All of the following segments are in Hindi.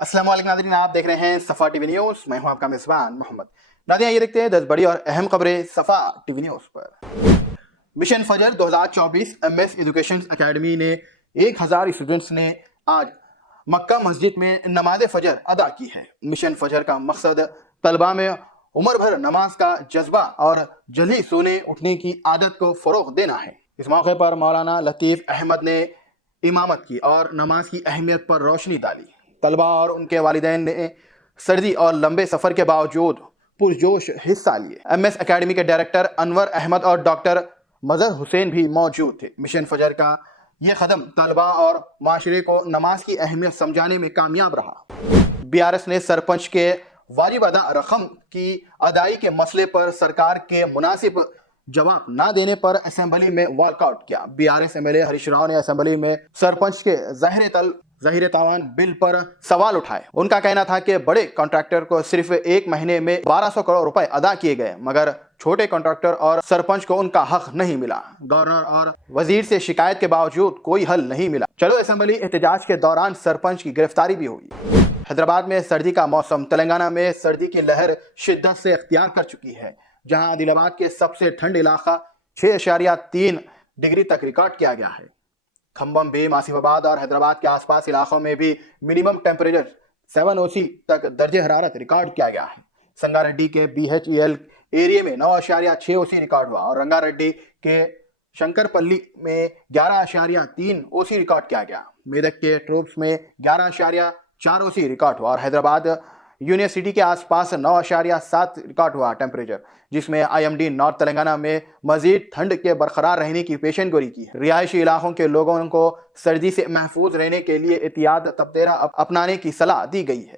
अस्सलाम वालेकुम नाज़रीन, आप देख रहे हैं सफ़ा टीवी न्यूज़। मैं हूं आपका मेज़बान मोहम्मद। नाज़रीन, ये देखते हैं 10 बड़ी और अहम खबरें सफ़ा टीवी न्यूज़ पर। मिशन फजर 2024 एमएस एजुकेशन एकेडमी ने 1000 स्टूडेंट्स ने आज मक्का मस्जिद में नमाज फजर अदा की है। मिशन फजर का मकसद तलबा में उम्र भर नमाज का जज्बा और जल्दी सोने उठने की आदत को फ़रोग़ देना है। इस मौके पर मौलाना लतीफ़ अहमद ने इमामत की और नमाज की अहमियत पर रोशनी डाली। तलबा और उनके वालिदैन ने सर्दी और लंबे सफ़र के बावजूद पुरजोश हिस्सा लिए। एमएस एकेडमी के डायरेक्टर अनवर अहमद और डॉक्टर मजहर हुसैन भी मौजूद थे। मिशन फजर का ये कदम तलबा और माशरे को नमाज की अहमियत समझाने में कामयाब रहा। बीआरएस ने सरपंच के वाजिब अदा रकम की अदाई के मसले पर सरकार के मुनासिब जवाब न देने पर असेंबली में वॉकआउट किया। बीआरएस एमएलए हरीश राव ने असेंबली में सरपंच के ज़ाहिर तावान बिल पर सवाल उठाए। उनका कहना था कि बड़े कॉन्ट्रैक्टर को सिर्फ एक महीने में 1200 करोड़ रुपए अदा किए गए, मगर छोटे कॉन्ट्रैक्टर और सरपंच को उनका हक नहीं मिला। गवर्नर और वजीर से शिकायत के बावजूद कोई हल नहीं मिला। चलो असेंबली एहतजाज के दौरान सरपंच की गिरफ्तारी भी हुई। हैदराबाद में सर्दी का मौसम। तेलंगाना में सर्दी की लहर शिद्दत से इख्तियार कर चुकी है, जहां आदिलाबाद के सबसे ठंड इलाका 6.3 डिग्री तक रिकॉर्ड किया गया है। खम्बम, भीम, आसिफाबाद और हैदराबाद के आसपास इलाकों में भी मिनिमम टेम्परेचर 7 OC तक दर्जे हरारत रिकॉर्ड किया गया है। संगारेड्डी के BHEL एरिया में 9.6 OC रिकॉर्ड हुआ और रंगारेड्डी के शंकरपल्ली में 11.3 OC रिकॉर्ड किया गया। मेदक के ट्रूप्स में 11.4 OC रिकॉर्ड हुआ और हैदराबाद यूनिवर्सिटी के आसपास 9.7 रिकॉर्ड हुआ टेम्परेचर, जिसमें IMD नॉर्थ तेलंगाना में मजीद ठंड के बरकरार रहने की पेशन गोई की है। रिहायशी इलाकों के लोगों को सर्दी से महफूज रहने के लिए एहतियात तबतेरा अपनाने की सलाह दी गई है।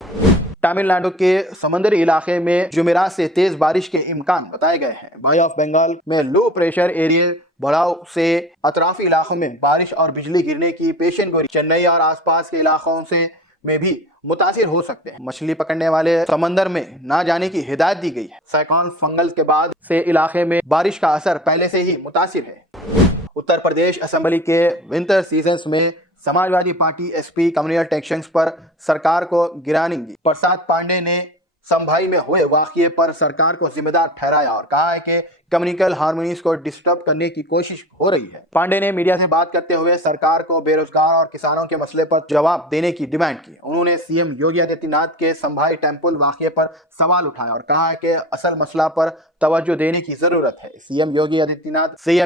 तमिलनाडु के समुद्री इलाके में जुमेरात से तेज बारिश के इम्कान बताए गए हैं। बे ऑफ बंगाल में लो प्रेशर एरिया बढ़ाव से अतराफी इलाकों में बारिश और बिजली गिरने की पेशन गोई। चेन्नई और आसपास के इलाकों से में भी मुतासिर हो सकते हैं। मछली पकड़ने वाले समंदर में ना जाने की हिदायत दी गई है। साइक्लोन फंगल के बाद से इलाके में बारिश का असर पहले से ही मुतासिर है। उत्तर प्रदेश असेंबली के विंटर सीजन में Samajwadi party SP communal tensions पर सरकार को गिरानेगी। प्रसाद पांडे ने संभाई में हुए वाकये पर सरकार को जिम्मेदार ठहराया और कहा है कि कम्युनिकल हार्मोनीज को डिस्टर्ब करने की कोशिश हो रही है। पांडे ने मीडिया से बात करते हुए सरकार को बेरोजगार और किसानों के मसले पर जवाब देने की डिमांड की। उन्होंने CM योगी आदित्यनाथ के संभाई टेम्पल वाकये पर सवाल उठाया और कहा कि असल मसला पर तवज्जो देने की जरूरत है। CM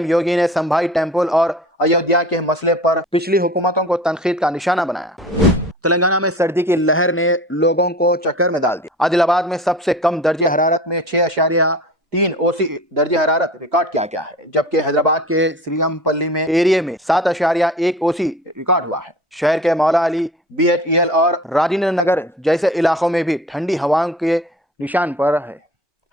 योगी ने संभाई टेम्पल और अयोध्या के मसले पर पिछली हुकूमतों को तनकीद का निशाना बनाया। तेलंगाना में सर्दी की लहर ने लोगों को चक्कर में डाल दिया। आदिलाबाद में सबसे कम दर्जे हरारत में 6.3 OC दर्जे हरारत रिकॉर्ड किया गया है, जबकि हैदराबाद के श्रीरामपल्ली में एरिया में 7.1 OC रिकॉर्ड हुआ है। शहर के मौला अली, BHEL और राजेंद्र नगर जैसे इलाकों में भी ठंडी हवाओं के निशान पर है।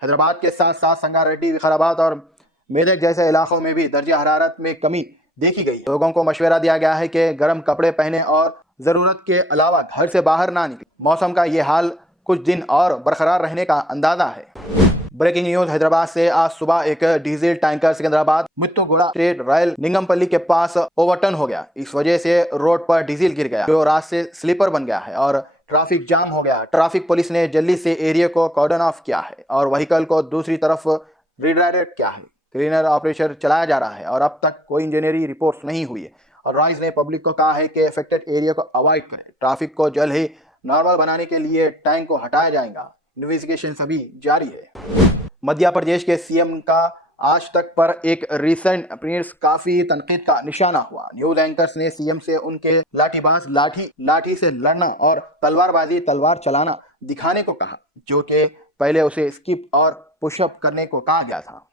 हैदराबाद के साथ साथ संगारेड्डी, विकाराबाद और मेदक जैसे इलाकों में भी दर्जे हरारत में कमी देखी गई। लोगों को मशवरा दिया गया है कि गर्म कपड़े पहने और जरूरत के अलावा घर से बाहर ना निकले। मौसम का ये हाल कुछ दिन और बरकरार रहने का अंदाजा है। ब्रेकिंग न्यूज हैदराबाद से। आज सुबह एक diesel tanker Secunderabad Mettuguda straight royal Ningampally के पास ओवरटर्न हो गया। इस वजह से रोड पर डीजल गिर गया, जो रात से स्लीपर बन गया है और ट्रैफिक जाम हो गया। ट्रैफिक पुलिस ने जल्दी से एरिया को कॉर्डन ऑफ किया है और व्हीकल को दूसरी तरफ रिडायरेक्ट किया है। क्लीनर ऑपरेशन चलाया जा रहा है और अब तक कोई इंजीनियरिंग रिपोर्ट्स नहीं हुई है। और रॉयज ने पब्लिक को कहा है कि अफेक्टेड एरिया को अवॉइड करें। ट्रैफिक को जल्द ही नॉर्मल बनाने के लिए टैंक को हटाया जाएगा। इन्वेस्टिगेशन अभी जारी है। मध्य प्रदेश के CM का आज तक पर एक रिसेंट अपीयरेंस काफी तनकीद का निशाना हुआ। न्यूज एंकर्स ने CM से उनके लाठीबाज लाठी से लड़ना और तलवार चलाना दिखाने को कहा, जो कि पहले उसे स्किप और पुशअप करने को कहा गया था।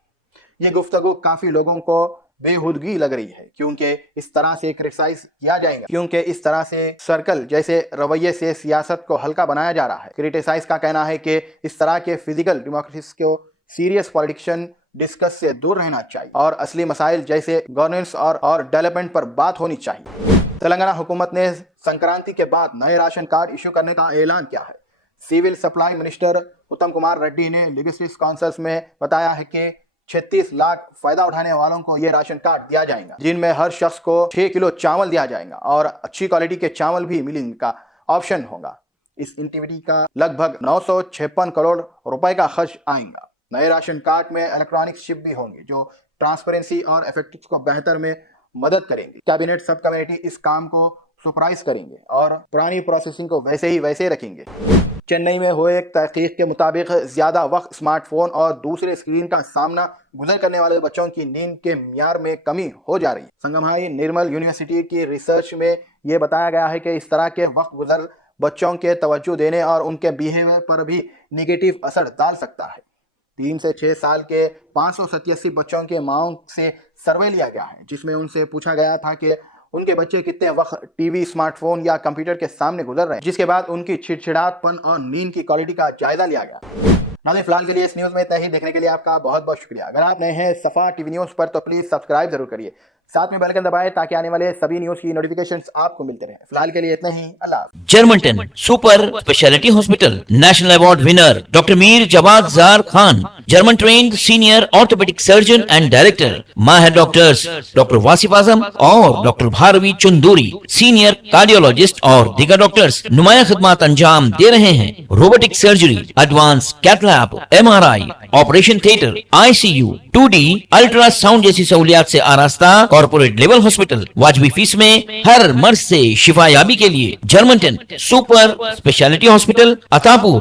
ये गुफ्तगू काफी लोगों को बेहुदगी लग रही है, क्योंकि इस तरह से क्रिटिसाइज किया जाएगा, क्योंकि इस तरह से सर्कल जैसे रवैये से सियासत को हल्का बनाया जा रहा है। क्रिटिसाइज का कहना है कि इस तरह के फिजिकल डेमोक्रेसी को सीरियस पॉलिटिशियन डिस्कस से दूर रहना चाहिए और असली मसाइल जैसे गवर्नेंस और डेवलपमेंट पर बात होनी चाहिए। तेलंगाना हुकूमत ने संक्रांति के बाद नए राशन कार्ड इशू करने का ऐलान किया है। सिविल सप्लाई मिनिस्टर उत्तम कुमार रेड्डी ने लेजिस्लेटिव काउंसिल में बताया है कि 36 लाख फायदा उठाने वालों को ये राशन कार्ड दिया जाएगा, जिनमें हर शख्स को 6 किलो चावल दिया जाएगा और अच्छी क्वालिटी के चावल भी मिलने का ऑप्शन होगा। इस एक्टिविटी का लगभग 956 करोड़ रुपए का खर्च आएगा। नए राशन कार्ड में इलेक्ट्रॉनिक चिप भी होंगे जो ट्रांसपेरेंसी और इफेक्टिव को बेहतर में मदद करेंगे। कैबिनेट सब कमेटी इस काम को सुपरवाइज करेंगे और पुरानी प्रोसेसिंग को वैसे रखेंगे। चेन्नई में हुए एक तहकीक के मुताबिक ज्यादा वक्त स्मार्टफोन और दूसरे स्क्रीन का सामना गुजर करने वाले बच्चों की नींद के म्यार में कमी हो जा रही है। संगमहाई निर्मल यूनिवर्सिटी की रिसर्च में ये बताया गया है कि इस तरह के वक्त गुजर बच्चों के तवज्जो देने और उनके बिहेवियर पर भी निगेटिव असर डाल सकता है। 3 से 6 साल के 587 बच्चों के माओं से सर्वे लिया गया है, जिसमें उनसे पूछा गया था कि उनके बच्चे कितने वक्त टीवी, स्मार्टफोन या कंप्यूटर के सामने गुजर रहे हैं, जिसके बाद उनकी चिड़चिड़ापन और नींद की क्वालिटी का जायजा लिया गया। नाज़रीन, फिलहाल के लिए इस न्यूज़ में इतना ही। देखने के लिए आपका बहुत बहुत शुक्रिया। अगर आप नए हैं सफ़ा टीवी न्यूज़ पर तो प्लीज़ सब्सक्राइब जरूर करिए, साथ में बेल आइकन दबाएं ताकि आने वाले सभी न्यूज़ की नोटिफिकेशंस आपको मिलते रहे। फिलहाल के लिए इतना ही। अल्लाह। Germanten super speciality hospital, national award winner doctor Mir Jawad Zar Khan, German trained senior orthopaedic surgeon and director, माहिर डॉक्टर्स डॉक्टर वासिफ आजम और doctor Bharvi Chanduri, senior cardiologist और दीगर डॉक्टर्स नुमाया खिदमत अंजाम दे रहे हैं। Robotic surgery, advance cath lab, MRI, operation theatre, ICU, 2D ultrasound जैसी सहूलियात से आरास्ता कॉर्पोरेट लेवल हॉस्पिटल। वाजबी फीस में हर मर्ज से शिफायाबी के लिए Germanton super speciality hospital, Attapur,